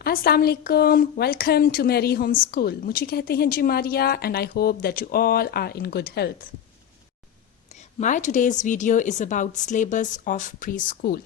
अस्सलाम वालेकुम, welcome to मेरी होम स्कूल। मुझे कहते हैं जी Maria and I hope that you all are in good health. My today's video is about syllabus of preschool.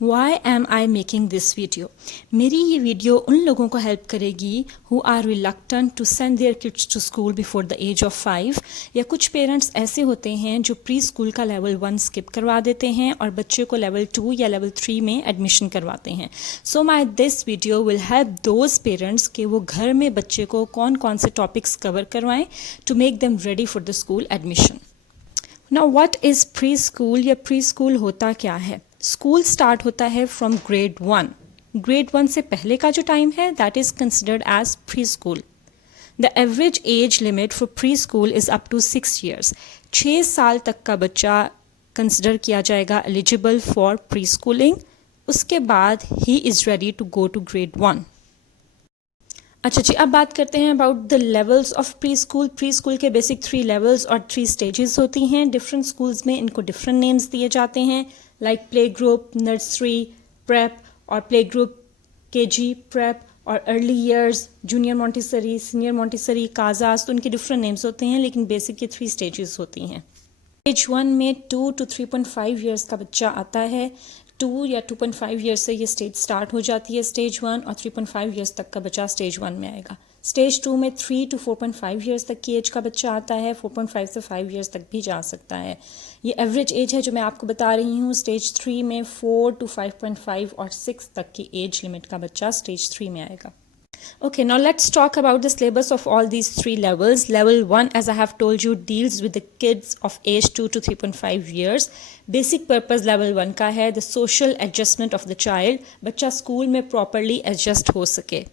Why am I making this video? मेरी ये video उन लोगों को हेल्प करेगी who are reluctant to send their kids to school before the age of 5, या कुछ parents ऐसे होते हैं जो प्री स्कूल का लेवल 1 स्किप करवा देते हैं और बच्चे को लेवल 2 या लेवल 3 में एडमिशन करवाते हैं। So my this video will help those parents कि वो घर में बच्चे को कौन कौन से टॉपिक्स कवर करवाएं to make them ready for the school admission. Now what is pre school या प्री स्कूल होता क्या है? स्कूल स्टार्ट होता है फ्रॉम ग्रेड 1। ग्रेड 1 से पहले का जो टाइम है that is considered as preschool. The average age limit for preschool is up to 6 years। 6 साल तक का बच्चा कंसिडर किया जाएगा एलिजिबल फॉर प्री स्कूलिंग। उसके बाद he is ready to go to grade 1। अच्छा जी, अब बात करते हैं about the levels of preschool. Preschool के बेसिक 3 लेवल्स और 3 स्टेजेस होती हैं। डिफरेंट स्कूल्स में इनको डिफरेंट नेम्स दिए जाते हैं, like play group, nursery, prep और प्ले ग्रुप, केजी, प्रेप और early years, junior Montessori, senior Montessori, काजास। तो उनके डिफरेंट नेम्स होते हैं, लेकिन बेसिक ये 3 स्टेजेस होती हैं। स्टेज 1 में 2 to 3.5 years का बच्चा आता है। 2 या 2.5 years से ये स्टेज स्टार्ट हो जाती है स्टेज 1, और 3.5 years तक का बच्चा स्टेज 1 में आएगा। स्टेज 2 में 3 to 4.5 years तक की एज का बच्चा आता है। 4.5 से 5 years तक भी जा सकता है। ये एवरेज एज है जो मैं आपको बता रही हूँ। स्टेज 3 में 4 to 5.5 और 6 तक की एज लिमिट का बच्चा स्टेज 3 में आएगा। Okay, now let's talk about the syllabus of all these 3 levels. Level 1, as I have told you, deals with the kids of age 2 to 3.5 years. Basic purpose level 1 का है the social adjustment of the child. बच्चा school में properly adjust हो सके।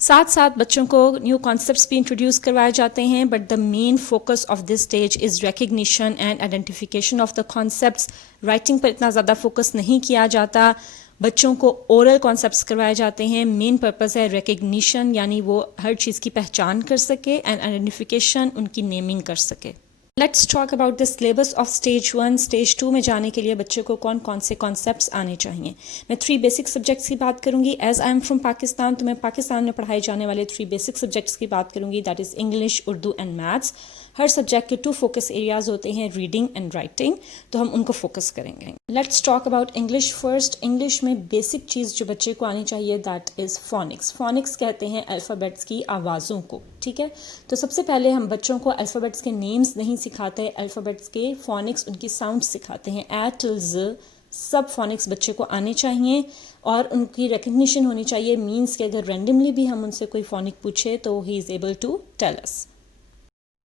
साथ साथ बच्चों को न्यू कॉन्सेप्ट्स भी इंट्रोड्यूस करवाए जाते हैं, but the main focus of this stage is recognition and identification of the concepts. Writing पर इतना ज़्यादा फोकस नहीं किया जाता। बच्चों को ओरल कॉन्सेप्ट्स करवाए जाते हैं। मेन पर्पस है रिकग्निशन, यानी वो हर चीज़ की पहचान कर सके, एंड आइडेंटिफिकेशन, उनकी नेमिंग कर सके। Let's talk about the syllabus of stage 1। Stage 2 में जाने के लिए बच्चे को कौन कौन से कॉन्सेप्ट्स आने चाहिए। मैं 3 बेसिक सब्जेक्ट्स की बात करूंगी। As I am from Pakistan, तो मैं पाकिस्तान में पढ़ाए जाने वाले 3 बेसिक सब्जेक्ट्स की बात करूंगी, that is English, Urdu and maths. Her subject के 2 फोकस एरियाज होते हैं, रीडिंग एंड राइटिंग, तो हम उनको फोकस करेंगे। Let's talk about English first. English में बेसिक चीज़ जो बच्चे को आनी चाहिए दैट इज़ फोनिक्स। फोनिक्स कहते हैं अल्फ़ाबेट्स की आवाज़ों को, ठीक है। तो सबसे पहले हम बच्चों को अल्फ़ाबेट्स के नेम्स नहीं सिखाते, अल्फ़ाबेट्स के फोनिक्स, उनकी साउंड सिखाते हैं। ए टिल ज़, सब फोनिक्स बच्चे को आने चाहिए और उनकी रिकग्निशन होनी चाहिए। मीन्स कि अगर रैंडमली भी हम उनसे कोई फोनिक पूछे तो he is able to tell us.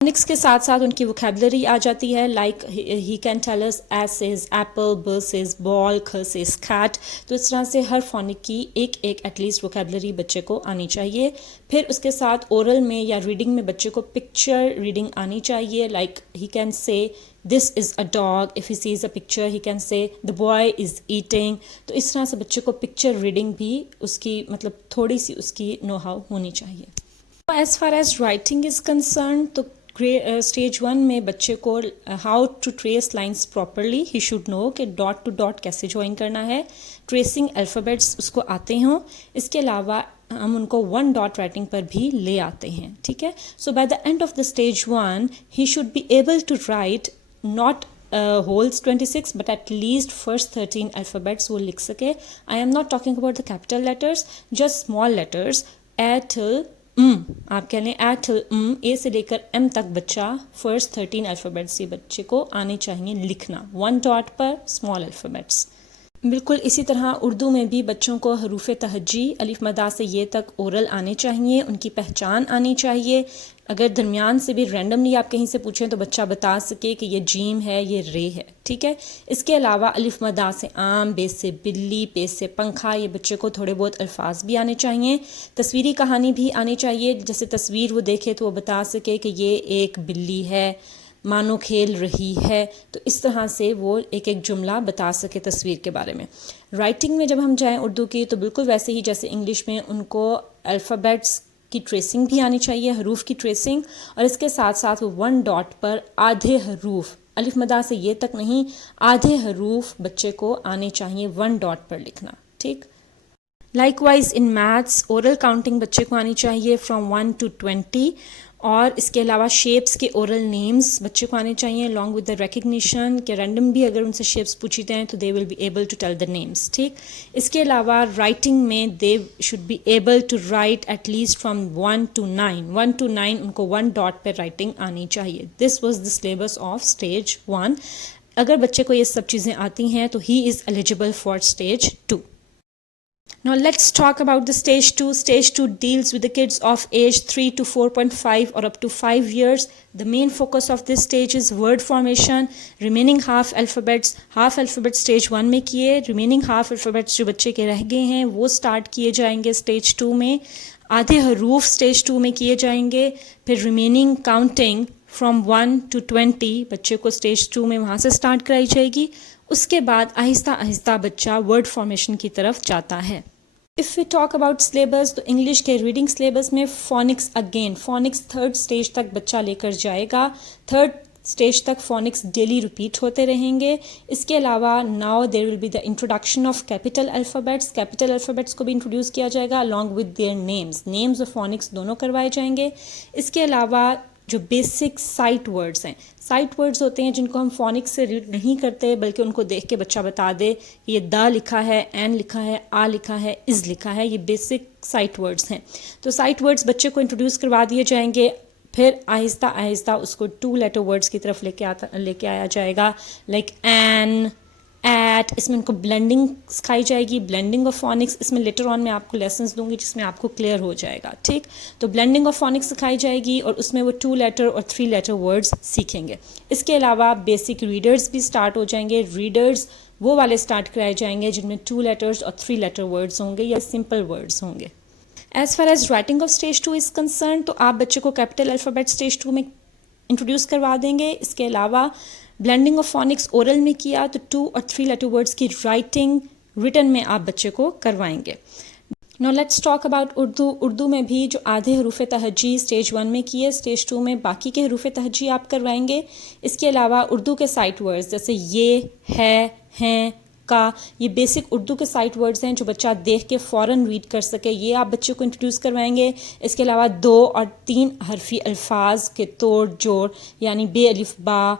Phonics के साथ साथ उनकी वोकैबुलरी आ जाती है, like he can tell us एस सेज एप्पल, ब सेज बॉल, ख सेज कैट। तो इस तरह से हर फोनिक की एक एक एटलीस्ट वोकैबुलरी बच्चे को आनी चाहिए। फिर उसके साथ ओरल में या रीडिंग में बच्चे को पिक्चर रीडिंग आनी चाहिए, like he can say this is a dog, if he sees a picture he can say the boy is eating. तो इस तरह से बच्चे को पिक्चर रीडिंग भी उसकी मतलब थोड़ी सी उसकी नो हाउ होनी चाहिए। As far as writing is concern, तो स्टेज 1 में बच्चे को how to trace lines properly, he should know कि डॉट टू डॉट कैसे ज्वाइन करना है, ट्रेसिंग अल्फ़ाबेट्स उसको आते हों। इसके अलावा हम उनको 1 डॉट राइटिंग पर भी ले आते हैं, ठीक है। So by the end of the stage 1 he should be able to write not holes 26 but at least first 13 alphabets वो लिख सके। I am not talking about the capital letters, just small letters. A till आप कह लें ए till ए से लेकर M तक बच्चा फर्स्ट 13 अल्फ़ाबेट्स ये बच्चे को आने चाहिए लिखना, 1 डॉट पर स्मॉल अल्फ़ाबेट्स। बिल्कुल इसी तरह उर्दू में भी बच्चों को हरूफ तहज्जी अलिफ मदा से ये तक ओरल आने चाहिए, उनकी पहचान आनी चाहिए। अगर दरमियान से भी रैंडमली आप कहीं से पूछें तो बच्चा बता सके कि ये जीम है, ये रे है, ठीक है। इसके अलावा अलिफ मदा से आम, बे से बिल्ली, पे से पंखा, ये बच्चे को थोड़े बहुत अल्फाज भी आने चाहिए। तस्वीरी कहानी भी आनी चाहिए, जैसे तस्वीर वो देखे तो वो बता सके कि ये एक बिल्ली है, मानो खेल रही है। तो इस तरह से वो एक एक जुमला बता सके तस्वीर के बारे में। राइटिंग में जब हम जाएं उर्दू की, तो बिल्कुल वैसे ही जैसे इंग्लिश में उनको अल्फ़ाबेट्स की ट्रेसिंग भी आनी चाहिए, हरूफ की ट्रेसिंग, और इसके साथ साथ वो 1 डॉट पर आधे हरूफ, अलिफ मदा से ये तक नहीं, आधे हरूफ बच्चे को आने चाहिए 1 डॉट पर लिखना, ठीक। Likewise in maths oral counting बच्चे को आनी चाहिए फ्रॉम 1 to 20, और इसके अलावा शेप्स के ओरल नेम्स बच्चे को आने चाहिए अलॉन्ग विद द रिकग्निशन के रैंडम भी अगर उनसे शेप्स पूछी जाएँ तो they will be able to tell the names, ठीक। इसके अलावा राइटिंग में they should be able to write at least from 1 to 9, 1 to 9 उनको 1 डॉट पर राइटिंग आनी चाहिए। This was the syllabus of stage 1। अगर बच्चे को ये सब चीज़ें आती हैं तो he is eligible for stage 2। Now let's talk about the stage 2. Stage 2 deals with the kids of age 3 to 4.5 or up to 5 years. The main focus of this stage is word formation. Remaining half alphabets stage 1 में किए, remaining half alphabets जो बच्चे के रह गए हैं वो start किए जाएंगे stage 2 में। आधे हरूफ stage 2 में किए जाएंगे। फिर remaining counting from 1 to 20 बच्चे को stage 2 में वहाँ से start कराई जाएगी। उसके बाद आहिस्ता आहिस्ता बच्चा वर्ड फॉर्मेशन की तरफ जाता है। If we talk about syllabus तो इंग्लिश के रीडिंग सिलेबस में phonics again, phonics 3rd stage तक बच्चा लेकर जाएगा। 3rd स्टेज तक फोनिक्स डेली रिपीट होते रहेंगे। इसके अलावा now there will be the introduction of capital alphabets को भी इंट्रोड्यूस किया जाएगा along with their names of phonics दोनों करवाए जाएंगे। इसके अलावा जो बेसिक साइट वर्ड्स हैं, साइट वर्ड्स होते हैं जिनको हम फोनिक्स से रीड नहीं करते बल्कि उनको देख के बच्चा बता दे कि ये द लिखा है, एन लिखा है, आ लिखा है, इज़ लिखा है, ये बेसिक साइट वर्ड्स हैं। तो साइट वर्ड्स बच्चे को इंट्रोड्यूस करवा दिए जाएंगे। फिर आहिस्ता आहिस्ता उसको 2 लेटर वर्ड्स की तरफ लेके आया जाएगा, लाइक एन, एट। इसमें उनको ब्लेंडिंग सिखाई जाएगी, ब्लेंडिंग ऑफ फोनिक्स। इसमें लेटर ऑन मैं आपको लेसन्स दूंगी जिसमें आपको क्लियर हो जाएगा, ठीक। तो ब्लेंडिंग ऑफ फोनिक्स सिखाई जाएगी और उसमें वो 2 लेटर और 3 लेटर वर्ड्स सीखेंगे। इसके अलावा बेसिक रीडर्स भी स्टार्ट हो जाएंगे। रीडर्स वो वाले स्टार्ट कराए जाएंगे जिनमें 2 लेटर्स और 3 लेटर वर्ड्स होंगे या सिंपल वर्ड्स होंगे। As far as writing of stage 2 is concern तो आप बच्चे को कैपिटल अल्फ़ाबेट स्टेज 2 में इंट्रोड्यूस करवा देंगे। इसके अलावा ब्लेंडिंग ऑफ फोनिक्स ओरल में किया तो 2 और 3 लेटर वर्ड्स की राइटिंग रिटन में आप बच्चे को करवाएंगे। Now let's talk about Urdu में भी जो आधे हरूफ तहज्जी स्टेज 1 में किए, स्टेज 2 में बाकी के हरूफ तहज्जी आप करवाएंगे। इसके अलावा उर्दू के साइट वर्ड्स जैसे ये, है, हैं, का, ये बेसिक उर्दू के साइट वर्ड्स हैं जो बच्चा देख के फ़ौरन रीड कर सके, ये आप बच्चे को इंट्रोड्यूस करवाएंगे। इसके अलावा 2 और 3 हरफी अल्फाज के तोड़ जोड़ यानी बे अलिफ बा,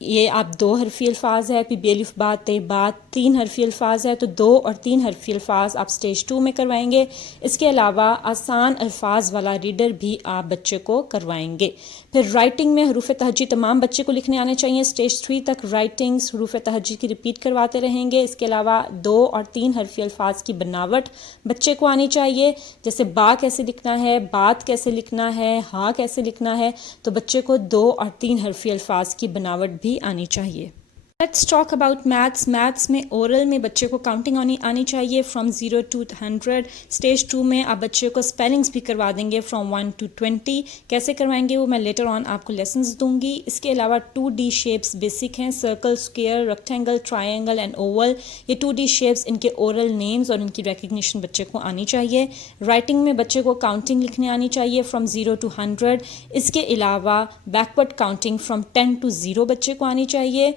ये आप 2 हरफी अल्फाज है, फिर बेलिफ बा ते बा 3 हरफी अल्फाज है, तो 2 और 3 हरफी अल्फाज आप स्टेज 2 में करवाएंगे। इसके अलावा आसान अल्फाज वाला रीडर भी आप बच्चे को करवाएंगे। फिर राइटिंग में हरूफ तहज्जी तमाम बच्चे को लिखने आने चाहिए। स्टेज 3 तक राइटिंग्स हरूफ तहज्जी की रिपीट करवाते रहेंगे। इसके अलावा 2 और 3 हरफी अल्फाज की बनावट बच्चे को आनी चाहिए, जैसे बा कैसे लिखना है, बात कैसे लिखना है, हाँ कैसे लिखना है, तो बच्चे को 2 और 3 हरफी अल्फाज की बनावट भी आनी चाहिए। लेट्स टॉक अबाउट मैथ्स में ओरल में बच्चे को काउंटिंग आनी चाहिए फ्रॉम 0 to 100। स्टेज 2 में आप बच्चे को स्पेलिंग्स भी करवा देंगे फ्रॉम 1 to 20। कैसे करवाएंगे वो मैं लेटर ऑन आपको लेसन्स दूंगी। इसके अलावा 2D शेप्स बेसिक हैं, circle, square, rectangle, triangle and Oval. ये 2D शेप्स इनके ओरल नेम्स और इनकी रिकग्निशन बच्चे को आनी चाहिए। राइटिंग में बच्चे को काउंटिंग लिखने आनी चाहिए फ्रॉम 0 to 100। इसके अलावा बैकवर्ड काउंटिंग फ्रॉम 10 to 0 बच्चे को आनी चाहिए।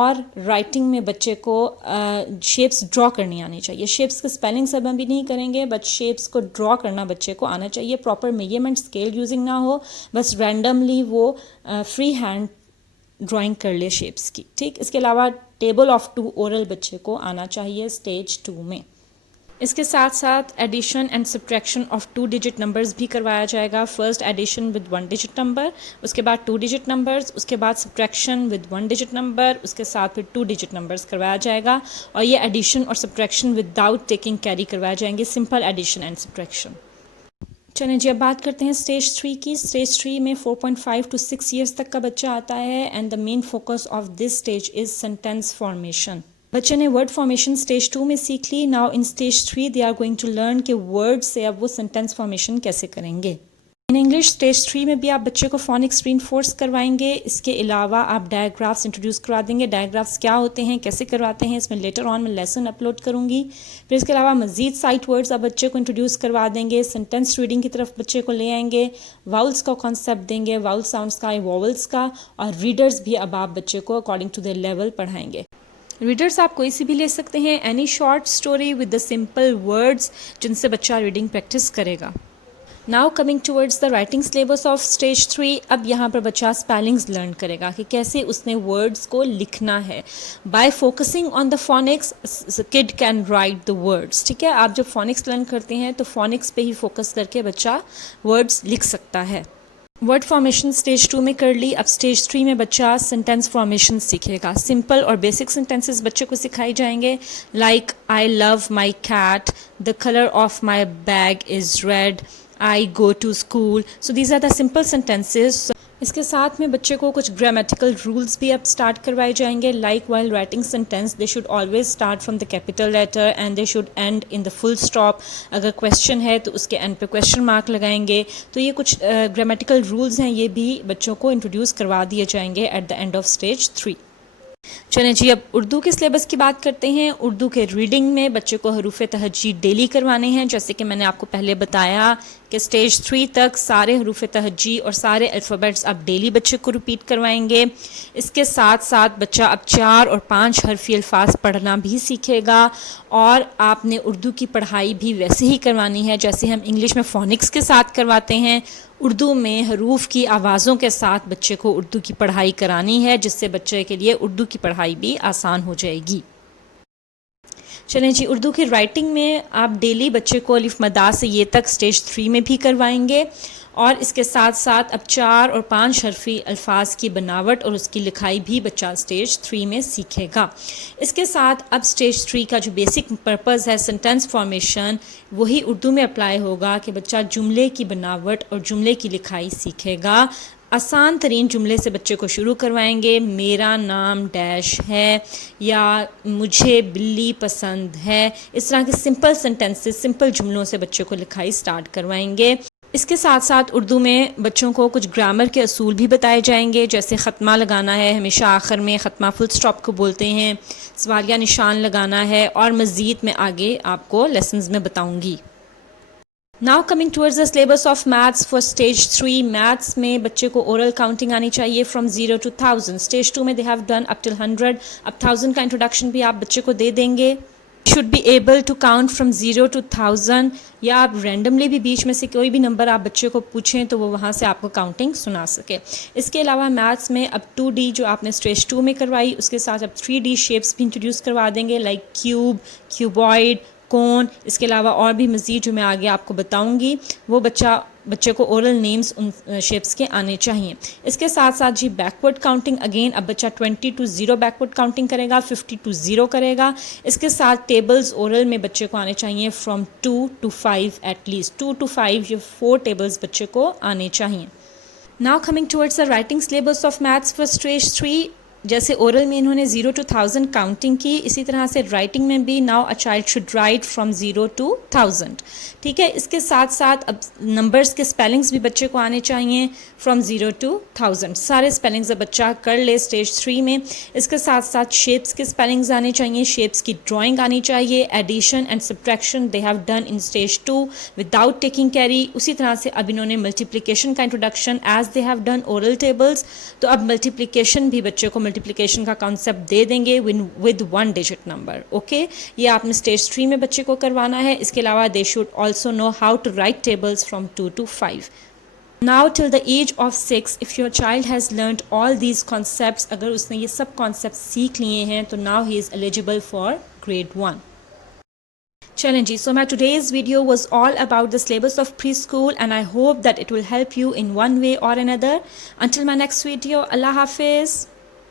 और राइटिंग में बच्चे को शेप्स ड्रॉ करनी आनी चाहिए। शेप्स का स्पेलिंग सब हम भी नहीं करेंगे, बट शेप्स को ड्रॉ करना बच्चे को आना चाहिए। प्रॉपर मेजरमेंट स्केल यूजिंग ना हो, बस रैंडमली वो फ्री हैंड ड्राइंग कर ले शेप्स की, ठीक। इसके अलावा टेबल ऑफ 2 ओरल बच्चे को आना चाहिए स्टेज 2 में। इसके साथ साथ addition and subtraction of 2 digit numbers भी करवाया जाएगा। First addition with 1 digit number, उसके बाद 2 डिजिट नंबर्स, उसके बाद सब्ट्रैक्शन विद 1 डिजिट नंबर, उसके साथ फिर 2 डिजिट नंबर्स करवाया जाएगा। और ये एडिशन और सब्ट्रैक्शन विदाउट टेकिंग कैरी करवाए जाएंगे, सिंपल एडिशन एंड सब्ट्रैक्शन। चलें जी, अब बात करते हैं स्टेज 3 की। स्टेज 3 में 4.5 to 6 ईयर्स तक का बच्चा आता है and the main focus of this stage is sentence formation. बच्चे ने वर्ड फॉर्मेशन स्टेज 2 में सीख ली। Now in stage 3 they are going to learn के वर्ड से अब वो सेंटेंस फॉर्मेशन कैसे करेंगे। इन इंग्लिश स्टेज 3 में भी आप बच्चे को फोनिक्स रीइंफोर्स करवाएंगे। इसके अलावा आप डायग्राफ्स इंट्रोड्यूस करवा देंगे। डायग्राफ्स क्या होते हैं, कैसे करवाते हैं, इसमें लेटर ऑन मैं लेसन अपलोड करूंगी। फिर इसके अलावा मजीद साइट वर्ड्स आप बच्चे को इंट्रोड्यूस करवा देंगे। सेंटेंस रीडिंग की तरफ बच्चे को ले आएंगे। वाउल्स का कॉन्सेप्ट देंगे, वाउल साउंड्स का, वॉवल्स का, और रीडर्स भी अब आप बच्चे को अकॉर्डिंग टू देयर लेवल पढ़ाएंगे। रीडर्स आप कोई सी भी ले सकते हैं, any short story with the simple words जिनसे बच्चा रीडिंग प्रैक्टिस करेगा। Now coming towards the writing syllabus of stage 3, अब यहाँ पर बच्चा स्पेलिंग्स लर्न करेगा कि कैसे उसने वर्ड्स को लिखना है। Bye focusing on the phoenix kid can write the words. ठीक है, आप जब फोनिक्स लर्न करते हैं तो फोनिक्स पे ही फोकस करके बच्चा वर्ड्स लिख सकता है। वर्ड फॉर्मेशन स्टेज 2 में कर ली, अब स्टेज 3 में बच्चा सेंटेंस फॉर्मेशन सीखेगा। सिंपल और बेसिक सेंटेंसेस बच्चे को सिखाए जाएंगे, like I love my cat, the colour of my bag is red, I go to school. So these are the simple sentences. इसके साथ में बच्चे को कुछ ग्रामेटिकल रूल्स भी अब स्टार्ट करवाए जाएंगे, like while writing sentence they should always start from the capital letter and they should end in the full stop. अगर क्वेश्चन है तो उसके एंड पे क्वेश्चन मार्क लगाएंगे। तो ये कुछ ग्रामेटिकल रूल्स हैं, ये भी बच्चों को इंट्रोड्यूस करवा दिए जाएंगे at the end of stage 3। चलें जी, अब उर्दू के सिलेबस की बात करते हैं। उर्दू के रीडिंग में बच्चे को हरूफ तहज्जी डेली करवाने हैं, जैसे कि मैंने आपको पहले बताया कि स्टेज 3 तक सारे हरूफ तहज्जी और सारे अल्फ़ाबेट्स अब डेली बच्चे को रिपीट करवाएंगे। इसके साथ साथ बच्चा अब 4 और 5 हरफी अल्फाज पढ़ना भी सीखेगा, और आपने उर्दू की पढ़ाई भी वैसे ही करवानी है जैसे हम इंग्लिश में फोनिक्स के साथ करवाते हैं। उर्दू में हरूफ की आवाज़ों के साथ बच्चे को उर्दू की पढ़ाई करानी है, जिससे बच्चे के लिए उर्दू की पढ़ाई भी आसान हो जाएगी। चलें जी, उर्दू की राइटिंग में आप डेली बच्चे को अलिफ मदा से ये तक स्टेज 3 में भी करवाएंगे, और इसके साथ साथ अब 4 और 5 हरफी अल्फाज की बनावट और उसकी लिखाई भी बच्चा स्टेज 3 में सीखेगा। इसके साथ अब स्टेज 3 का जो बेसिक पर्पज़ है सेंटेंस फॉर्मेशन, वही उर्दू में अप्लाई होगा कि बच्चा जुमले की बनावट और जुमले की लिखाई सीखेगा। आसान तरीन जुमले से बच्चे को शुरू करवाएंगे, मेरा नाम डैश है या मुझे बिल्ली पसंद है। इस तरह के सिंपल सेंटेंसेस, सिंपल जुमलों से बच्चे को लिखाई स्टार्ट करवाएंगे। इसके साथ साथ उर्दू में बच्चों को कुछ ग्रामर के असूल भी बताए जाएंगे, जैसे ख़त्मा लगाना है, हमेशा आखिर में ख़त्मा फुल स्टॉप को बोलते हैं, सवालिया निशान लगाना है, और मज़ीद मैं आगे आपको लेसन्स में बताऊंगी। Now coming towards the syllabus of maths for stage 3, maths में बच्चे को ओरल काउंटिंग आनी चाहिए फ्रॉम 0 to 1000। स्टेज 2 में दे हैव डन अप टिल 100, अब 1000 का इंट्रोडक्शन भी आप बच्चे को दे देंगे। Should be able to count from 0 to 1000, या आप रैंडमली भी बीच में से कोई भी नंबर आप बच्चे को पूछें तो वो वहाँ से आपको काउंटिंग सुना सके। इसके अलावा मैथ्स में अब 2D जो आपने स्टेज 2 में करवाई, उसके साथ अब 3D शेप्स भी इंट्रोड्यूस करवा देंगे, लाइक क्यूब, क्यूबॉइड, कौन। इसके अलावा और भी मज़ीद जो मैं आगे आपको बताऊंगी, वो बच्चे को ओरल नेम्स उन शेप्स के आने चाहिए। इसके साथ साथ जी बैकवर्ड काउंटिंग, अगेन अब बच्चा 20 to 0 बैकवर्ड काउंटिंग करेगा, 50 to 0 करेगा। इसके साथ टेबल्स ओरल में बच्चे को आने चाहिए फ्रॉम 2 to 5 एटलीस्ट, 2 to 5 ये 4 टेबल्स बच्चे को आने चाहिए। Now coming towards the writing syllabus of maths for stage 3, जैसे ओरल में इन्होंने 0 to 1000 काउंटिंग की, इसी तरह से राइटिंग में भी now a child should write from 0 to 1000। ठीक है, इसके साथ साथ अब नंबर्स के स्पेलिंग्स भी बच्चे को आने चाहिए फ्रॉम 0 to 1000। सारे स्पेलिंग्स अब बच्चा कर ले स्टेज 3 में। इसके साथ साथ शेप्स के स्पेलिंग्स आने चाहिए, शेप्स की ड्राइंग आनी चाहिए, addition and subtraction they have done in stage 2 without taking carry. उसी तरह से अब इन्होंने मल्टीप्लिकेशन का introduction as they have done oral tables, तो अब मल्टीप्लिकेशन भी बच्चे को मल्टीप्लिकेशन का कॉन्सेप्ट दे देंगे विद 1 डिजिट नंबर। ओके, ये आपने स्टेज 3 में बच्चे को करवाना है। इसके अलावा they should also know how to write tables from 2 to 5। Now till the age of 6, if your child has learnt all these concepts, अगर उसने ये सब कॉन्सेप्ट सीख लिए हैं तो now he is eligible for grade 1. चलें जी, so my today's video was all about the syllabus of preschool and I hope that it will help you in one way or another. Until my next video, Allah Hafiz.